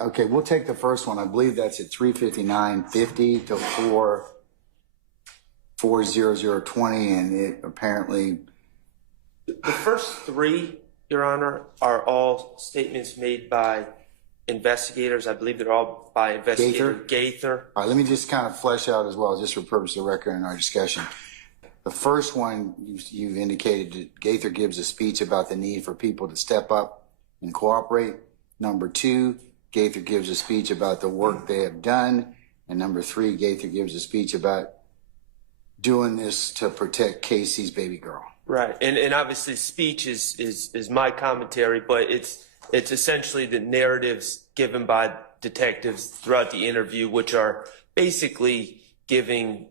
Okay, we'll take the first one. I believe that's at 3:59:50 to 4:00:20, and it apparently. The first three, Your Honor, are all statements made by investigators. I believe they're all by investigator Gaither. All right, let me just kind of flesh out as well, just for purpose of the record in our discussion. The first one, you've indicated that Gaither gives a speech about the need for people to step up and cooperate. Number two, Gaither gives a speech about the work they have done. And number three, Gaither gives a speech about doing this to protect Casey's baby girl. Right, and obviously speech is my commentary, but it's essentially the narratives given by detectives throughout the interview, which are basically giving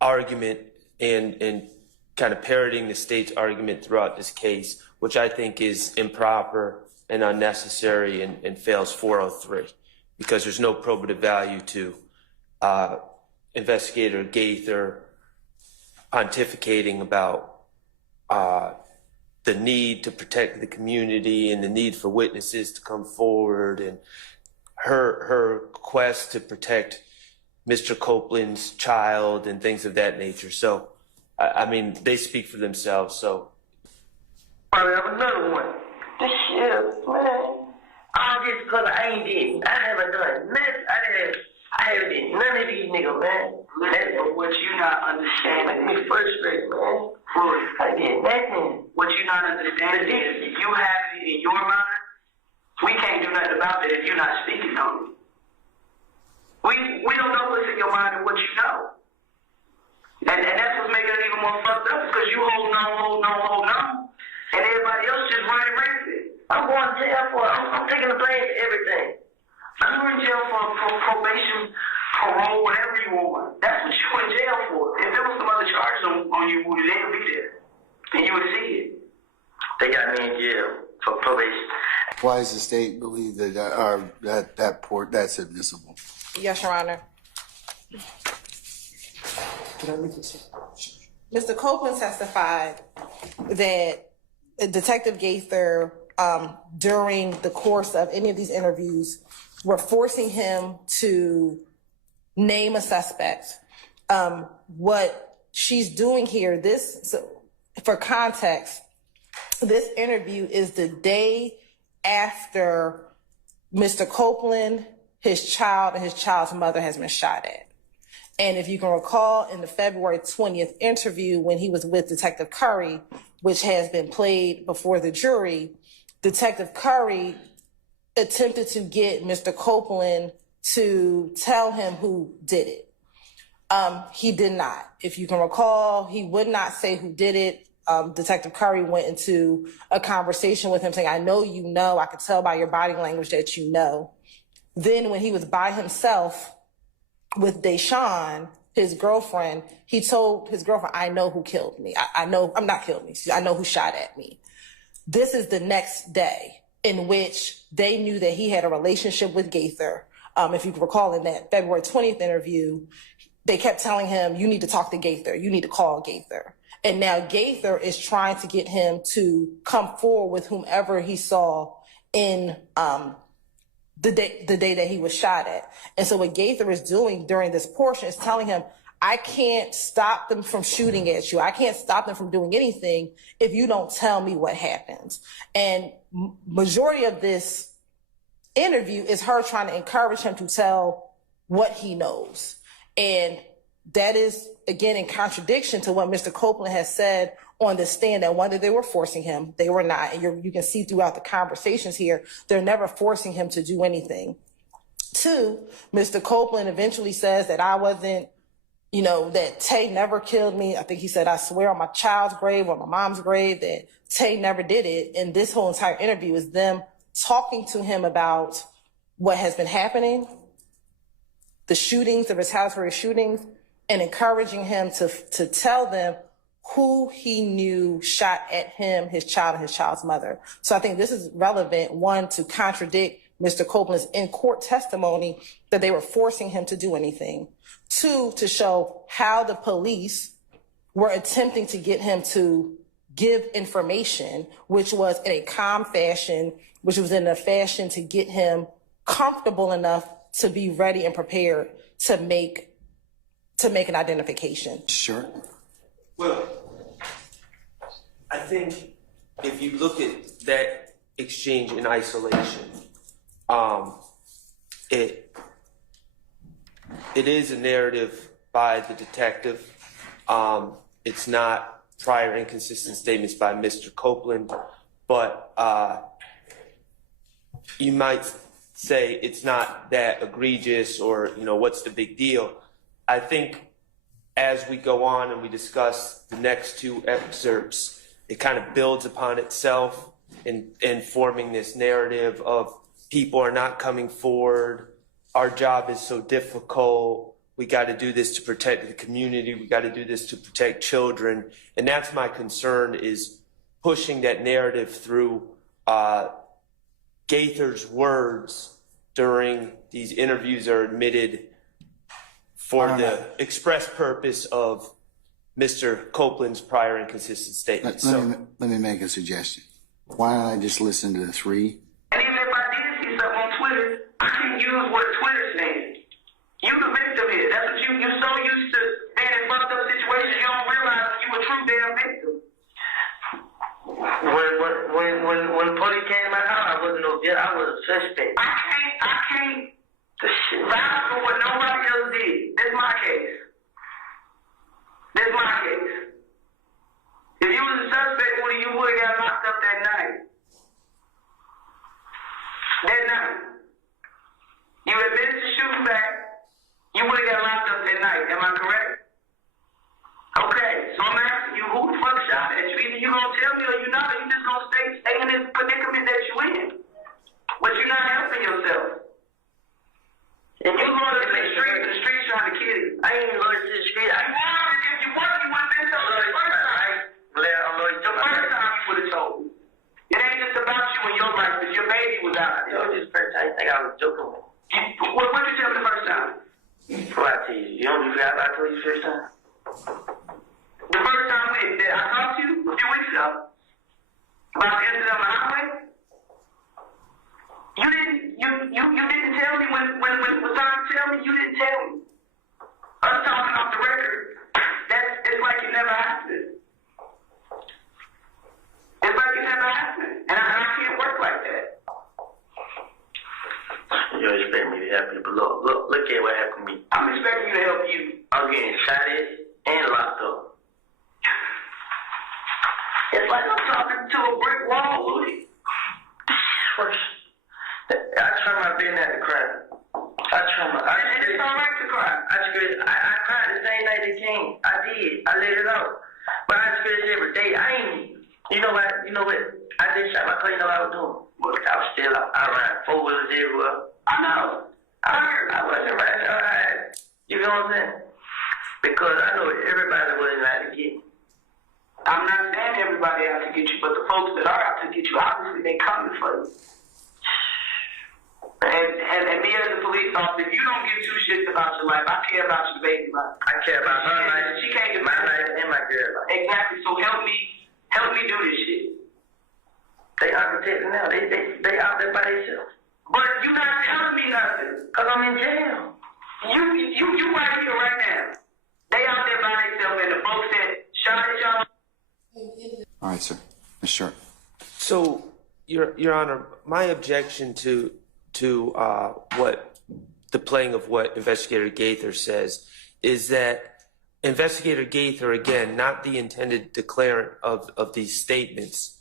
argument and kind of parroting the state's argument throughout this case, which I think is improper and unnecessary and fails 403 because there's no probative value to investigator Gaither pontificating about the need to protect the community and the need for witnesses to come forward and her quest to protect Mr. Copeland's child and things of that nature. So, I mean, they speak for themselves, so. I have another one. This shit, man. All this because I ain't did. I haven't done nothing. I haven't did none of these niggas, man. That's what you not understanding. Me frustrated, man. I did nothing. What you not understanding is you have it in your mind. We can't do nothing about it if you're not speaking on it. We don't know what's in your mind and what you know. And that's what's making it even more fucked up because you holding on. And everybody else just running rampant. I'm going to jail for, I'm taking the blame for everything. I'm going to jail for probation, parole, whatever you want. That's what you in jail for. If there was some other charges on you, would they be there? And you would see it. They got me in jail for probation. Why does the state believe that that's admissible? Yes, Your Honor. Mr. Copeland testified that Detective Gaither, during the course of any of these interviews, were forcing him to name a suspect. What she's doing here, for context, this interview is the day after Mr. Copeland, his child, and his child's mother has been shot at. And if you can recall, in the February 20th interview when he was with Detective Curry, which has been played before the jury, Detective Curry attempted to get Mr. Copeland to tell him who did it. He did not. If you can recall, he would not say who did it. Detective Curry went into a conversation with him saying, I know you know, I could tell by your body language that you know. Then when he was by himself with Deshawn, his girlfriend, he told his girlfriend, I know who killed me. I know who shot at me. This is the next day in which they knew that he had a relationship with Gaither. If you can recall, in that February 20th interview, they kept telling him, you need to talk to Gaither. You need to call Gaither. And now Gaither is trying to get him to come forward with whomever he saw in the day that he was shot at. And so what Gaither is doing during this portion is telling him, I can't stop them from shooting at you. I can't stop them from doing anything if you don't tell me what happens. And majority of this interview is her trying to encourage him to tell what he knows. And that is, again, in contradiction to what Mr. Copeland has said on the stand, that one, that they were forcing him. They were not. And you can see throughout the conversations here, they're never forcing him to do anything. Two, Mr. Copeland eventually says that I wasn't, that Tay never killed me. I think he said, I swear on my child's grave or my mom's grave that Tay never did it. And this whole entire interview is them talking to him about what has been happening, the shootings, the retaliatory shootings, and encouraging him to tell them who he knew shot at him, his child, and his child's mother. So I think this is relevant, one, to contradict Mr. Copeland's in-court testimony that they were forcing him to do anything. Two, to show how the police were attempting to get him to give information, which was in a calm fashion, which was in a fashion to get him comfortable enough to be ready and prepared to make an identification? Sure. Well, I think if you look at that exchange in isolation, it is a narrative by the detective. It's not prior inconsistent statements by Mr. Copeland, but you might say it's not that egregious, or what's the big deal. I think as we go on and we discuss the next two excerpts, it kind of builds upon itself in forming this narrative of people are not coming forward. Our job is so difficult. We got to do this to protect the community. We got to do this to protect children. And that's my concern, is pushing that narrative through Gaither's words during these interviews are admitted for the express purpose of Mr. Copeland's prior inconsistent statements. Let me make a suggestion. Why don't I just listen to the three? And even if I did see something on Twitter, I can use what Twitter says. You the victim here. That's what you're so used to being in fucked up situations, you don't realize you a true damn victim. When the police came to my house, I wasn't no good. I was a suspect. I can't vouch for what nobody else did. That's my case. That's my case. If you was a suspect, you would have got locked up that night. That night. You admitted to shooting back, you would have got locked up that night. Am I correct? Okay, so I'm asking you, who the fuck shot at you? Either you gonna tell me or you not, or you just gonna stay in this predicament that you in. But you're not helping yourself. And you going to the streets trying to kill you. I ain't even going to the street. If you want, you would have been told the first time. The first time you would have told me. It ain't just about you and your life, because your baby was out. It was just the first time. You think I was joking with you? What did you tell me the first time? What I tell you? You don't even forgot what I told you the first time? The first time when I talked to you a few weeks ago about the incident on the highway, you didn't tell me when it was time to tell me. You didn't tell me. Us talking off the record, it's like it never happened. It's like it never happened, and I can't work like that. You expect me to help you, but look at what happened to me. I'm expecting you to help you. I'm getting shot at and locked up. It's like I'm talking to a brick wall, Louis. I try my best not to cry. It's all right to cry. I cried the same night they came. I did. I let it out. But I scratch every day. You know what? I just shot my car. You know what I was doing? I was still out. I ran 4-wheelers everywhere. I know. I heard. I wasn't riding. You know what I'm saying? Because I know everybody wasn't out to get me. I'm not saying everybody out to get you, but the folks that are out to get you, obviously they coming for you. And me as a police officer, if you don't give two shits about your life, I care about your baby life. I care about her life. She can't get my life and my girl life. Exactly. So help me do this shit. They are protecting now. They out there by themselves. But you not telling me nothing, cause I'm in jail. You right here right now. They out there by themselves, and the folks that shot at y'all. All right, sir. Sure. So, Your Honor, my objection to what the playing of what Investigator Gaither says is that Investigator Gaither, again, not the intended declarant of these statements,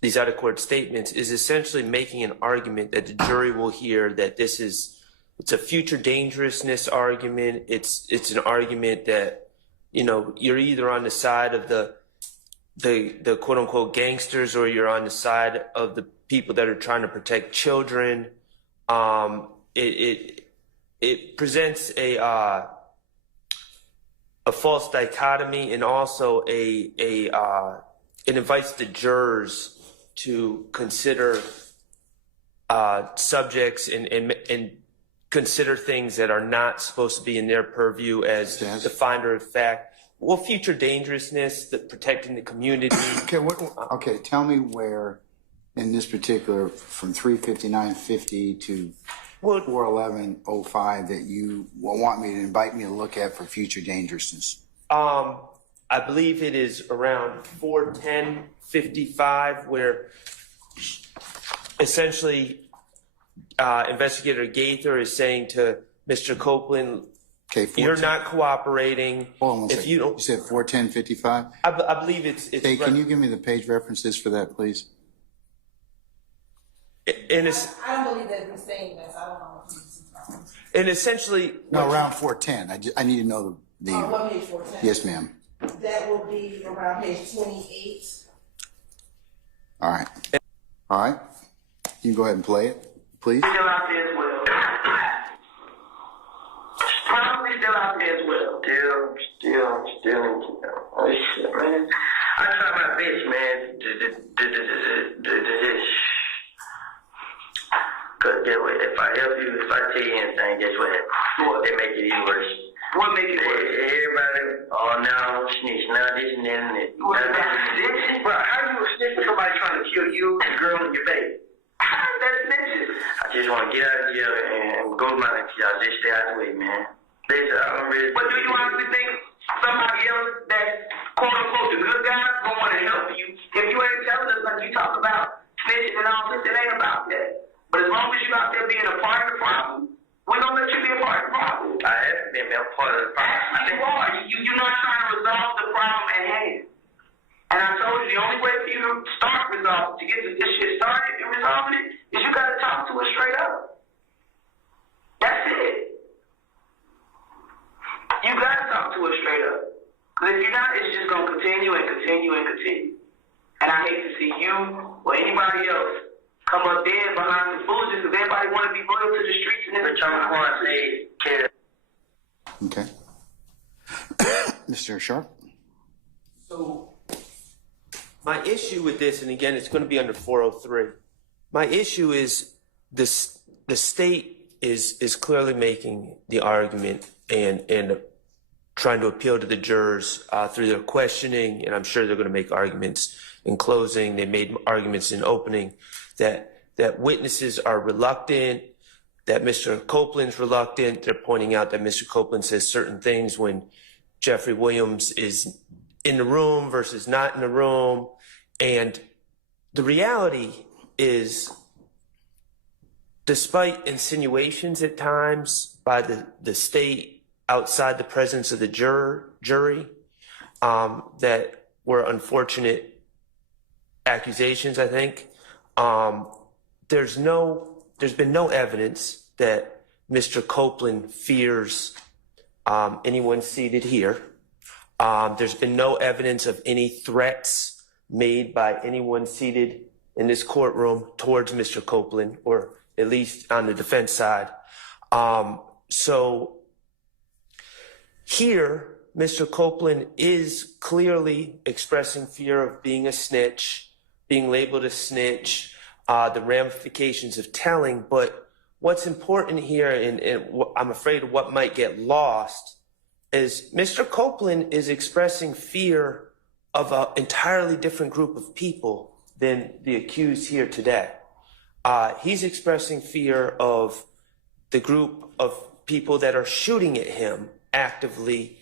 these out-of-court statements, is essentially making an argument that the jury will hear that it's a future dangerousness argument. It's an argument that, you're either on the side of the quote-unquote gangsters, or you're on the side of the people that are trying to protect children. It presents a false dichotomy, and also it invites the jurors to consider subjects and consider things that are not supposed to be in their purview as the finder of fact. Well, future dangerousness, protecting the community. Okay, tell me where in this particular, from 359.50 to Well, 41105 that you want me to invite me to look at for future dangerousness? I believe it is around 41055 where essentially Investigator Gaither is saying to Mr. Copeland, Okay, you're not cooperating. Hold on one If second. you don't, You said 41055? I believe it's Hey, can you give me the page references for that, please? and it's I don't believe that he's saying this. I don't know. and essentially No, around 410. I need to know the. What page 410? Yes, ma'am. That will be around page 28. All right. All right. You can go ahead and play it, please. Still out there as well. Probably still out there as well. Still. Oh shit, man. I try my best, man. Cause if I help you, if I tell you anything, guess what? They make it even worse. What make it worse? Everybody, oh now snitch, now this and that and that. Bro, how you a snitch for somebody trying to kill you, the girl, and your baby? How is that snitching? I just want to get out of jail and go to my next job. Just stay out of the way, man. But do you honestly think somebody else that quote unquote the good guy gonna want to help you? If you ain't telling us like you talk about snitching and all this, it ain't about that. But as long as you out there being a part of the problem, we're gonna let you be a part of the problem. I have been a part of the problem. Actually, you are. You're not trying to resolve the problem at hand. And I told you the only way for you to start resolving, to get this shit started and resolving it, is you gotta talk to us straight up. That's it. You gotta talk to us straight up. Because if you're not, it's just gonna continue and continue and continue. And I hate to see you or anybody else come up dead behind the foolishness because everybody want to be loyal to the streets and everything. Okay. Mr. Sharp? So my issue with this, and again, it's going to be under 403. My issue is this: the state is clearly making the argument and trying to appeal to the jurors through their questioning, and I'm sure they're going to make arguments in closing. They made arguments in opening that witnesses are reluctant, that Mr. Copeland's reluctant. They're pointing out that Mr. Copeland says certain things when Jeffrey Williams is in the room versus not in the room. And the reality is, despite insinuations at times by the state outside the presence of the jury, that were unfortunate accusations, I think, there's been no evidence that Mr. Copeland fears anyone seated here. There's been no evidence of any threats made by anyone seated in this courtroom towards Mr. Copeland, or at least on the defense side. So here, Mr. Copeland is clearly expressing fear of being a snitch, being labeled a snitch, the ramifications of telling. But what's important here, and I'm afraid what might get lost, is Mr. Copeland is expressing fear of an entirely different group of people than the accused here today. He's expressing fear of the group of people that are shooting at him actively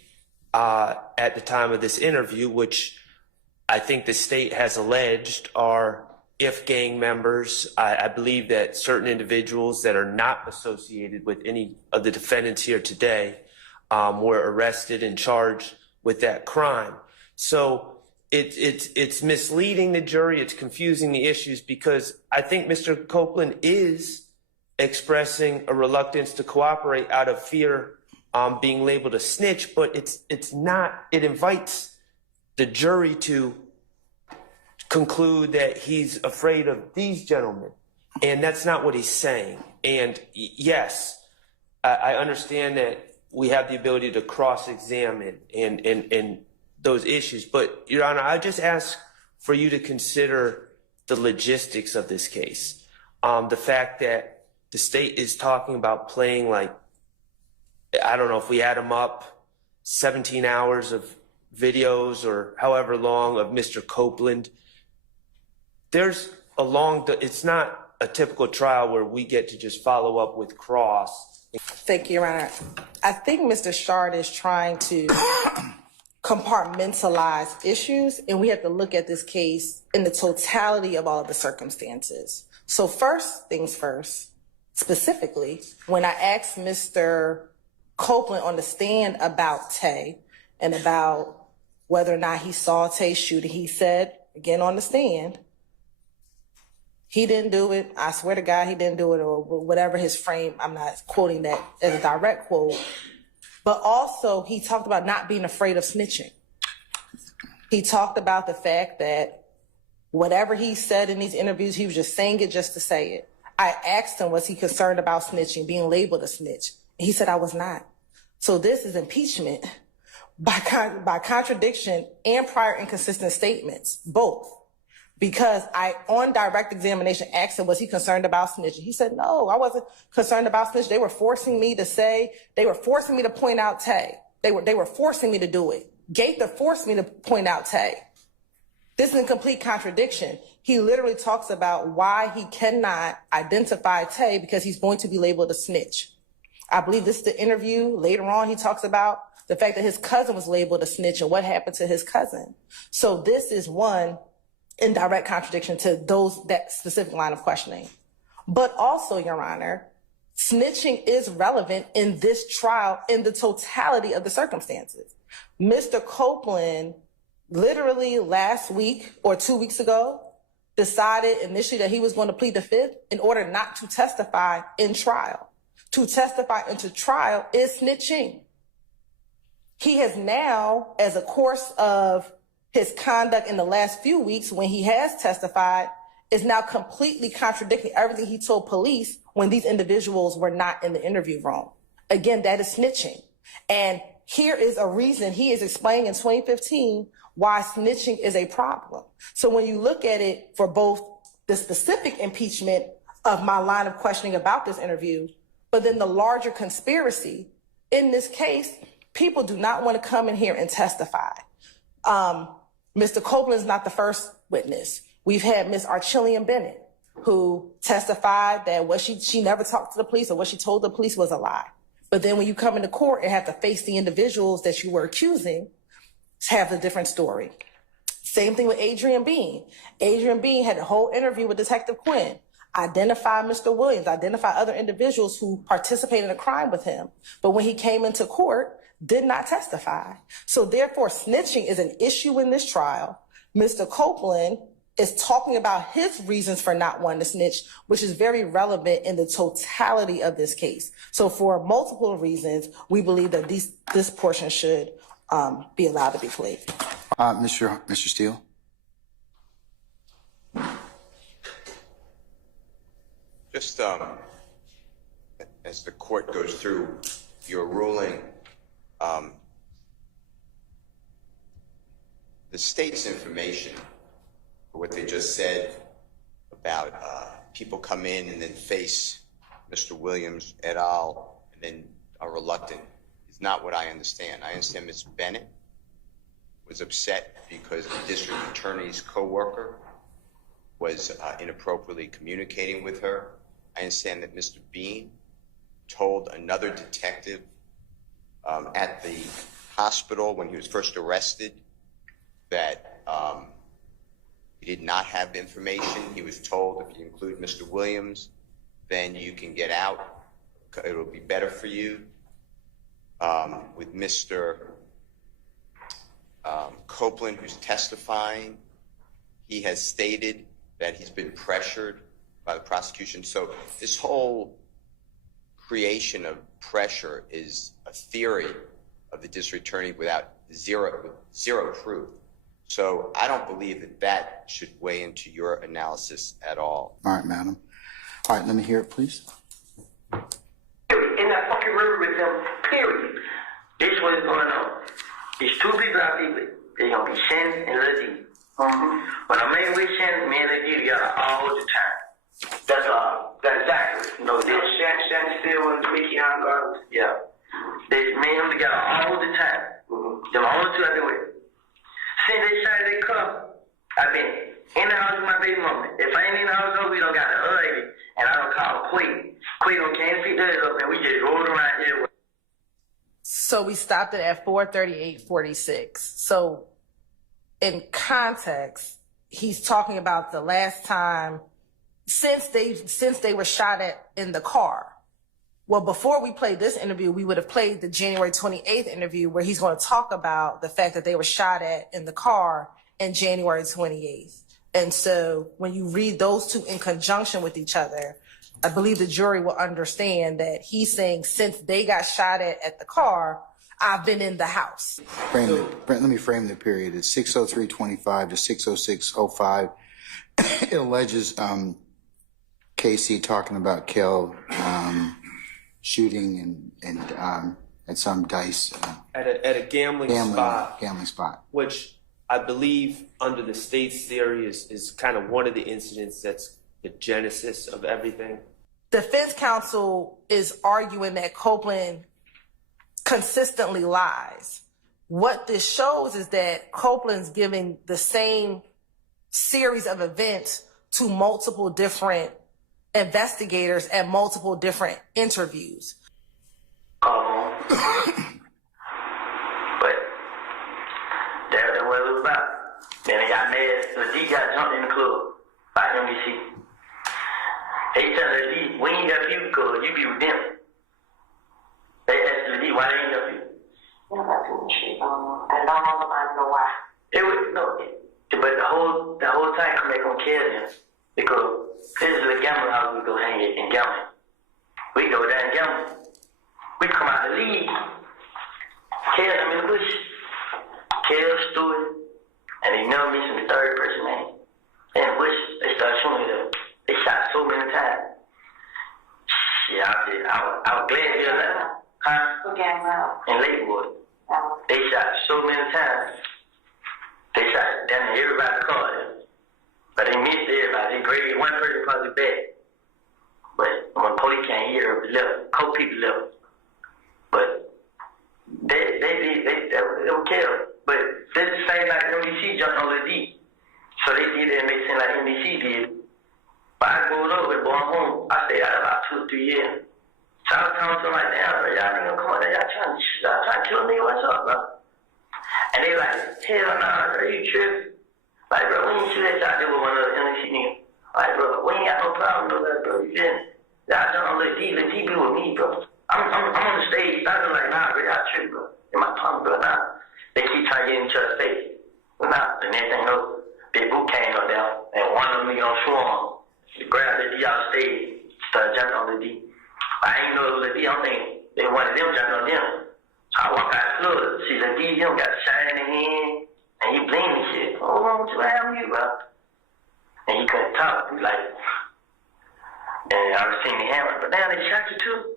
at the time of this interview, which I think the state has alleged are if gang members. I believe that certain individuals that are not associated with any of the defendants here today were arrested and charged with that crime. So it's misleading the jury. It's confusing the issues, because I think Mr. Copeland is expressing a reluctance to cooperate out of fear being labeled a snitch, but it's not. It invites the jury to conclude that he's afraid of these gentlemen, and that's not what he's saying. And yes, I understand that we have the ability to cross-examine and those issues, but Your Honor, I just ask for you to consider the logistics of this case. The fact that the state is talking about playing, like, I don't know if we add them up, 17 hours of videos or however long of Mr. Copeland. There's a long, it's not a typical trial where we get to just follow up with cross. Thank you, Your Honor. I think Mr. Shard is trying to compartmentalize issues, and we have to look at this case in the totality of all of the circumstances. So first things first, specifically, when I asked Mr. Copeland on the stand about Tay and about whether or not he saw Tay shooting, he said, again on the stand, he didn't do it. I swear to God, he didn't do it, or whatever his frame. I'm not quoting that as a direct quote. But also, he talked about not being afraid of snitching. He talked about the fact that whatever he said in these interviews, he was just saying it just to say it. I asked him, was he concerned about snitching, being labeled a snitch? And he said, I was not. So this is impeachment by contradiction and prior inconsistent statements, both. Because I, on direct examination, asked him, was he concerned about snitching? He said, no, I wasn't concerned about snitching. They were forcing me to say, they were forcing me to point out Tay. They were forcing me to do it. Gaither forced me to point out Tay. This is in complete contradiction. He literally talks about why he cannot identify Tay because he's going to be labeled a snitch. I believe this is the interview. Later on, he talks about the fact that his cousin was labeled a snitch and what happened to his cousin. So this is one in direct contradiction to that specific line of questioning. But also, Your Honor, snitching is relevant in this trial in the totality of the circumstances. Mr. Copeland literally last week or 2 weeks ago decided initially that he was going to plead the fifth in order not to testify in trial. To testify into trial is snitching. He has now, as a course of his conduct in the last few weeks when he has testified, is now completely contradicting everything he told police when these individuals were not in the interview room. Again, that is snitching. And here is a reason he is explaining in 2015 why snitching is a problem. So when you look at it for both the specific impeachment of my line of questioning about this interview, but then the larger conspiracy, in this case, people do not want to come in here and testify. Mr. Copeland is not the first witness. We've had Ms. Archillian Bennett, who testified that what she never talked to the police or what she told the police was a lie. But then when you come into court and have to face the individuals that you were accusing, have a different story. Same thing with Adrian Bean. Adrian Bean had a whole interview with Detective Quinn, identify Mr. Williams, identify other individuals who participated in a crime with him. But when he came into court, did not testify. So therefore, snitching is an issue in this trial. Mr. Copeland is talking about his reasons for not wanting to snitch, which is very relevant in the totality of this case. So for multiple reasons, we believe that this portion should be allowed to be played. Mr. Steele. Just as the court goes through your ruling, the state's information, what they just said about people come in and then face Mr. Williams et al. And then are reluctant is not what I understand. I understand Ms. Bennett was upset because the district attorney's coworker was inappropriately communicating with her. I understand that Mr. Bean told another detective at the hospital when he was first arrested that he did not have information. He was told, if you include Mr. Williams, then you can get out. It'll be better for you. With Mr. Copeland, who's testifying, he has stated that he's been pressured by the prosecution. So this whole creation of pressure is a theory of the district attorney without zero proof. So I don't believe that should weigh into your analysis at all. All right, madam. All right, let me hear it, please. In that fucking river with them, period. This is what is going on. There's two people I be with. They're going to be Shannon and Lizzie. When I'm in with Shannon, me and Lizzie together all the time. That's exactly. No, this Shannon still wants to make you on guard. Yeah. They me and them together all the time. Them only two I do with. Since they started their car, I've been in the house with my baby mama. If I ain't in the house, though, we don't got the lady, and I don't call Queen. Queen don't can't pick that up, and we just rolled around here. So we stopped it at 4:38:46. So in context, he's talking about the last time since they were shot at in the car. Well, before we played this interview, we would have played the January 28th interview where he's going to talk about the fact that they were shot at in the car in January 28th. And so when you read those two in conjunction with each other, I believe the jury will understand that he's saying since they got shot at the car, I've been in the house. Let me frame the period. It's 6:03:25 to 6:06:05. It alleges Casey talking about Kel shooting and at some dice At a gambling spot, which I believe under the state's theory is kind of one of the incidents that's the genesis of everything. Defense counsel is arguing that Copeland consistently lies. What this shows is that Copeland's giving the same series of events to multiple different investigators at multiple different interviews. But that's what it was about. Then they got mad. The D got jumped in the club by NBC. They tell the D, we ain't got you because you be with them. They asked the D, why they ain't got you? You don't got too much shit going on. I don't know why. It was, no, but the whole time come back on kill them. Because this is a gambling house we go hang it and gamble. We go down and gamble. We come out the league. Kel, I'm in the bush. Kel, Stewart, and they never mentioned the third person name. And Bush, they started showing me them. They shot so many times. Shit, I was glad to hear that. Huh? Who gave him out? In Lakewood. They shot so many times. They shot down in everybody's car. But they missed everybody. They graded one person probably bad. But when police can't hear, left. Co-people left. But they were killed. But this is the same like NBC jumped on the D. So they did it and they seem like NBC did. But I go over, boy, I'm home. I stayed out about 2 or 3 years. So I was telling them like, damn, bro, y'all ain't gonna come out there. Y'all trying to kill me. What's up, bro? And they like, hell nah, bro, you tripping? Like, bro, we ain't shoot that shot there with one of the NBC niggas. Like, bro, we ain't got no problem with that, bro. You feel me? Y'all jumped on the D. Let D be with me, bro. I'm on the stage. I was like, nah, bro, y'all tripping, bro. In my palm, bro, nah. They keep trying to get in each other's face. Well, nah, the next thing you know, Big Boo came up there, and one of them niggas on swarm. He grabbed the D out stage, started jumping on the D. I ain't know it was a D. I'm thinking they wanted them jumping on them. So I walk out the club, see the D, him got shot in the hand, and he blamed me shit. Oh, what you happened to you, bro? And he couldn't talk. He like, and I was seeing the hammer, but damn, they shot you too.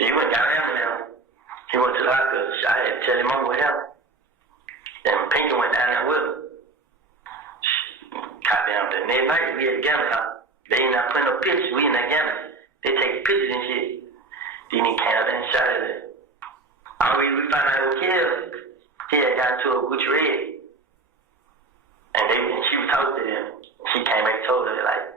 So he went down the hammer now. He went to the hospital. So I had to tell him I'm with him. Then Pinky went down there with him. Goddamn, the next night we at the gambling house. They ain't not putting no pictures. We in that gambling. They take pictures and shit. Then he came up and shot at it. We found out it was killed. He had got into a Gucci Red. And she was talking to them. She came back and told her, like,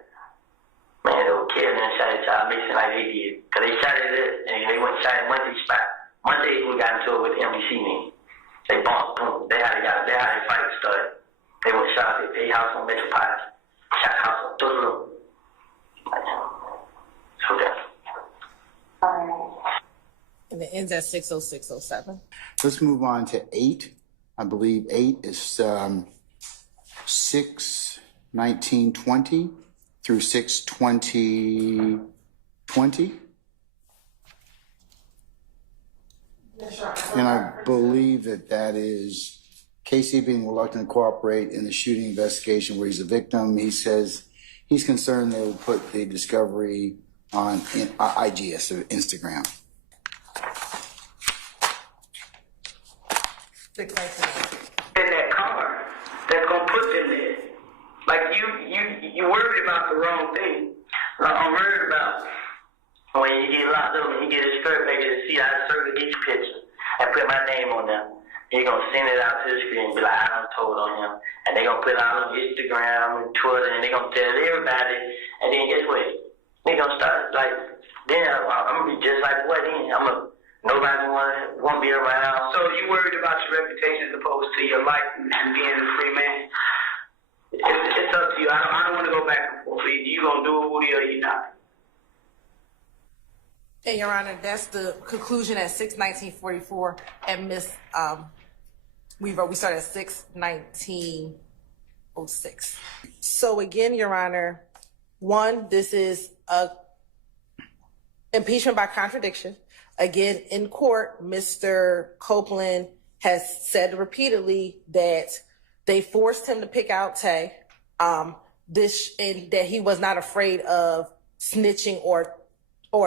man, they were killed and shot at y'all. Makes it like they did. Because they shot at it and they went and shot at Monday spot. Monday we got into it with the NBC name. They bumped, boom. They how the fight started. They went and shot at their house on Metropolitan. Shot house on Tuzla. So that. And it ends at 6:06:07. Let's move on to 8. I believe 8 is 6:19:20 through 6:20:20. And I believe that is Casey being reluctant to cooperate in the shooting investigation where he's a victim. He says he's concerned they will put the discovery on IGS, or Instagram. In that car, that's gonna put them there. Like you worried about the wrong thing. Like I'm worried about when you get locked up and you get a skirt back and see I circle each picture and put my name on there. he gonna send it out to the screen and be like, I done told on him. And they gonna put it out on Instagram and Twitter, and they gonna tell everybody. And then guess what? They gonna start like, then I'm gonna be just like what then? Nobody won't be around. So you worried about your reputation as opposed to your life and being a free man? It's up to you. I don't want to go back and forth. You gonna do it, Woody, or you not? And Your Honor, that's the conclusion at 6/1944. And we started at 6/1906. So again, Your Honor, one, this is a impeachment by contradiction. Again, in court, Mr. Copeland has said repeatedly that they forced him to pick out Tay, and that he was not afraid of snitching or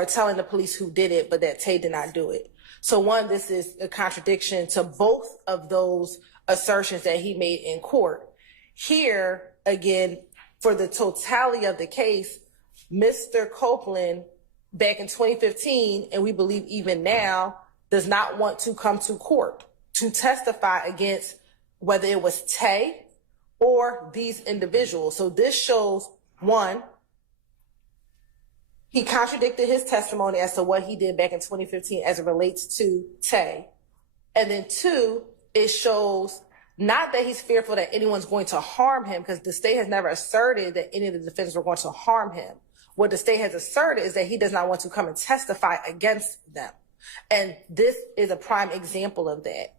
telling the police who did it, but that Tay did not do it. So one, this is a contradiction to both of those assertions that he made in court. Here, again, for the totality of the case, Mr. Copeland, back in 2015, and we believe even now, does not want to come to court to testify against whether it was Tay or these individuals. So this shows, one, he contradicted his testimony as to what he did back in 2015 as it relates to Tay. And then two, it shows not that he's fearful that anyone's going to harm him, because the state has never asserted that any of the defendants were going to harm him. What the state has asserted is that he does not want to come and testify against them. And this is a prime example of that.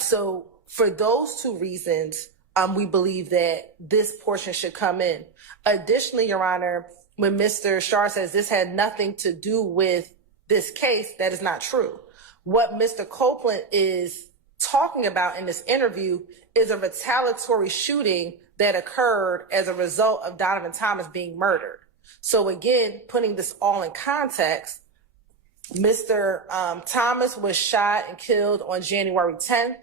So for those two reasons, we believe that this portion should come in. Additionally, Your Honor, when Mr. Shar says this had nothing to do with this case, that is not true. What Mr. Copeland is talking about in this interview is a retaliatory shooting that occurred as a result of Donovan Thomas being murdered. So again, putting this all in context, Mr. Thomas was shot and killed on January 10th.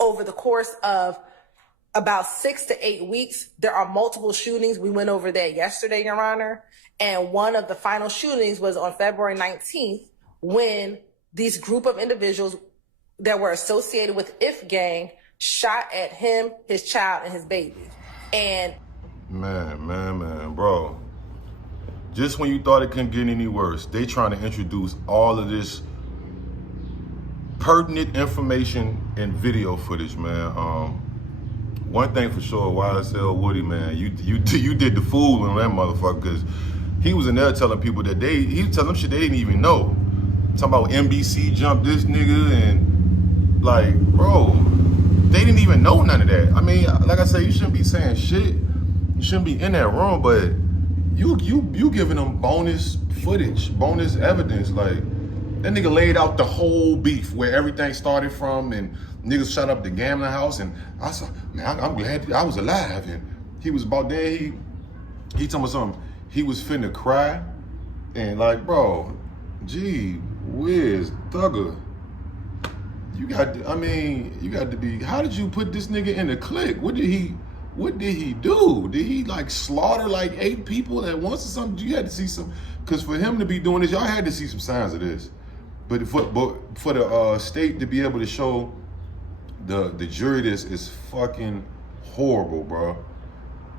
Over the course of about 6 to 8 weeks, there are multiple shootings. We went over that yesterday, Your Honor. And one of the final shootings was on February 19th, when these group of individuals that were associated with If Gang shot at him, his child, and his baby. And Man, bro. Just when you thought it couldn't get any worse, they trying to introduce all of this pertinent information and video footage, man. One thing for sure, YSL Woody, man, you did the fool on that motherfucker, because he was in there telling people that he was telling them shit they didn't even know. Talking about NBC jumped this nigga, and like, bro, they didn't even know none of that. I mean, like I said, you shouldn't be saying shit. You shouldn't be in that room, but you giving them bonus footage, bonus evidence. Like, that nigga laid out the whole beef, where everything started from, and niggas shot up the gambling house, and I saw, man, I'm glad I was alive. And he was about there, he told me something, he was finna cry, and like, bro, gee whiz, thugger. You got to be, how did you put this nigga in the clique? What did he do? Did he like slaughter like 8 people at once or something? You had to see some, because for him to be doing this, y'all had to see some signs of this. But for the state to be able to show the jury this is fucking horrible, bro.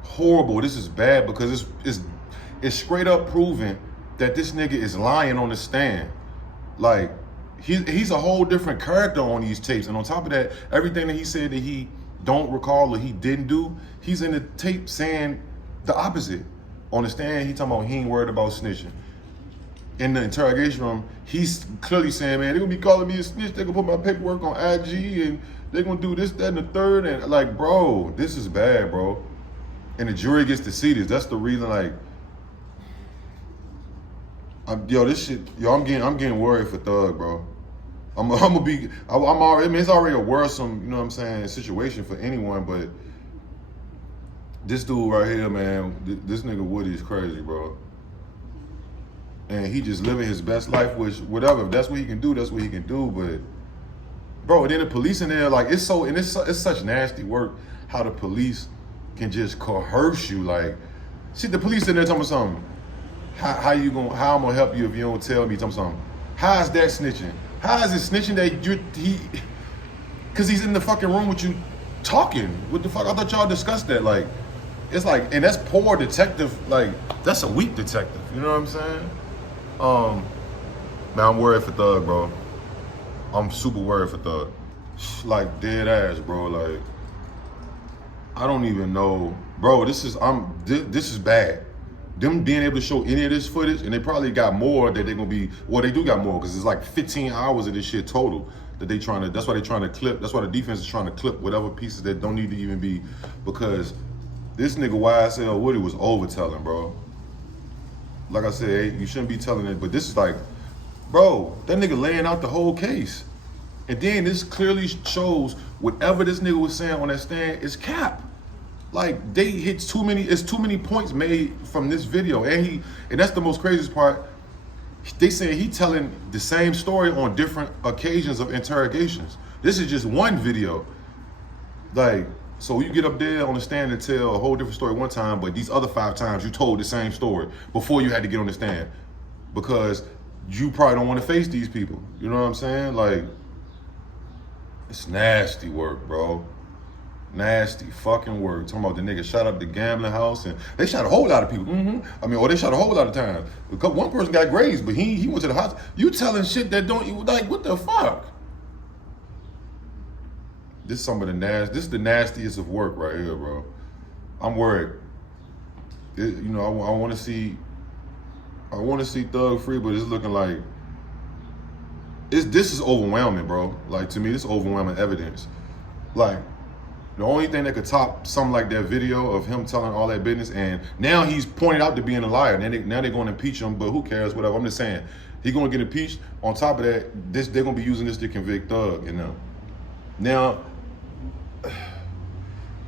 Horrible. This is bad, because it's straight up proving that this nigga is lying on the stand. Like, he's a whole different character on these tapes. And on top of that, everything that he said that he don't recall or he didn't do, he's in the tape saying the opposite. On the stand, he talking about he ain't worried about snitching. In the interrogation room, he's clearly saying, man, they're gonna be calling me a snitch, they're gonna put my paperwork on IG, and they're gonna do this, that, and the third. And like, bro, this is bad, bro. And the jury gets to see this. That's the reason, like, I'm getting worried for Thug, bro. I'm already, I mean, it's already a worrisome, you know what I'm saying, situation for anyone, but this dude right here, man, this nigga Woody is crazy, bro. And he just living his best life, which, whatever, if that's what he can do, that's what he can do, but, bro, and then the police in there, like, it's such nasty work how the police can just coerce you, like, see, the police in there telling me something, how I'm gonna help you if you don't tell me, tell me something. How is that snitching? How is it snitching that Cause he's in the fucking room with you talking. What the fuck? I thought y'all discussed that. Like, it's like, and that's poor detective. Like, that's a weak detective. You know what I'm saying? Man, I'm worried for Thug, bro. I'm super worried for Thug. Like, dead ass, bro. Like, I don't even know, bro. This is bad. Them being able to show any of this footage, and they probably got more that they're gonna be. Well, they do got more because it's like 15 hours of this shit total that they trying to. That's why they trying to clip. That's why the defense is trying to clip whatever pieces that don't need to even be, because this nigga YSL Woody was overtelling, bro. Like I said, hey, you shouldn't be telling it, but this is like, bro, that nigga laying out the whole case. And then this clearly shows whatever this nigga was saying on that stand is cap. Like, they hit it's too many points made from this video. And that's the most craziest part. They say he telling the same story on different occasions of interrogations. This is just one video. Like, so you get up there on the stand and tell a whole different story one time, but these other 5 times you told the same story before you had to get on the stand. Because you probably don't want to face these people. You know what I'm saying? Like, it's nasty work, bro. Nasty fucking work. Talking about the nigga shot up the gambling house, and they shot a whole lot of people. I mean, or they shot a whole lot of times. One person got grazed, but he went to the hospital. You telling shit that don't, like, what the fuck? This is some of the this is the nastiest of work right here, bro. I'm worried. I want to see Thug free, but it's looking like this is overwhelming, bro. Like, to me, this is overwhelming evidence. Like, the only thing that could top something like that video of him telling all that business, and now he's pointed out to being a liar. Now they're going to impeach him, but who cares? Whatever. I'm just saying, he's going to get impeached. On top of that, they're going to be using this to convict Thug. You know. Now,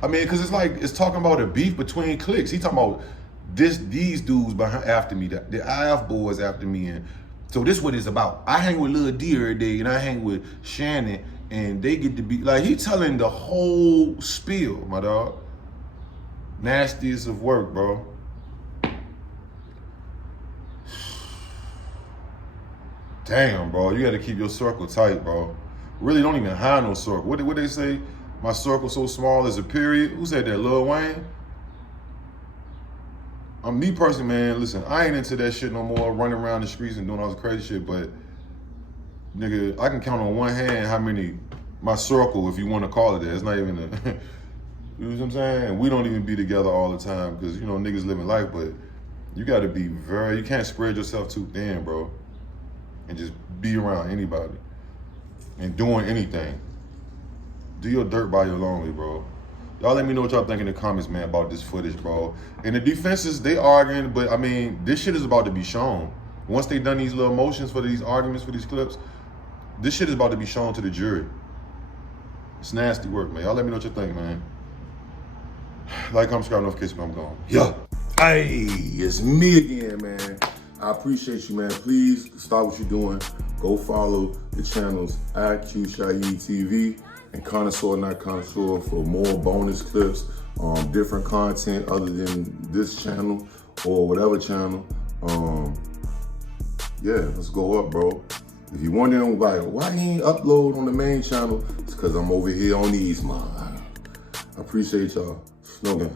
I mean, because it's talking about a beef between cliques. He talking about these dudes after me, the IF boys after me, and so this is what it's about. I hang with Lil D every day, and I hang with Shannon, and they get to be like, he telling the whole spiel, my dog. Nastiest of work, bro. Damn, bro, you got to keep your circle tight, bro. Really don't even have no circle. What they say? My circle so small as a period. Who said that? Lil Wayne? Me personally, man, listen, I ain't into that shit no more, running around the streets and doing all this crazy shit, but nigga, I can count on one hand how many, my circle, if you want to call it that. It's not even you know what I'm saying? And we don't even be together all the time because, you know, niggas living life, but you got to be you can't spread yourself too thin, bro, and just be around anybody and doing anything. Do your dirt by your lonely, bro. Y'all let me know what y'all think in the comments, man, about this footage, bro. And the defenses, they arguing, but I mean, this shit is about to be shown. Once they done these little motions for these arguments, for these clips, this shit is about to be shown to the jury. It's nasty work, man. Y'all let me know what you think, man. Like, comment, subscribe, notification, I'm gone. Yeah. Hey, it's me again, man. I appreciate you, man. Please stop what you're doing. Go follow the channels IQ Shaheed TV and Connoisseur Not Connoisseur for more bonus clips, different content other than this channel or whatever channel. Yeah, let's go up, bro. If you wondering why he ain't upload on the main channel, it's because I'm over here on these, man. I appreciate y'all. Slogan.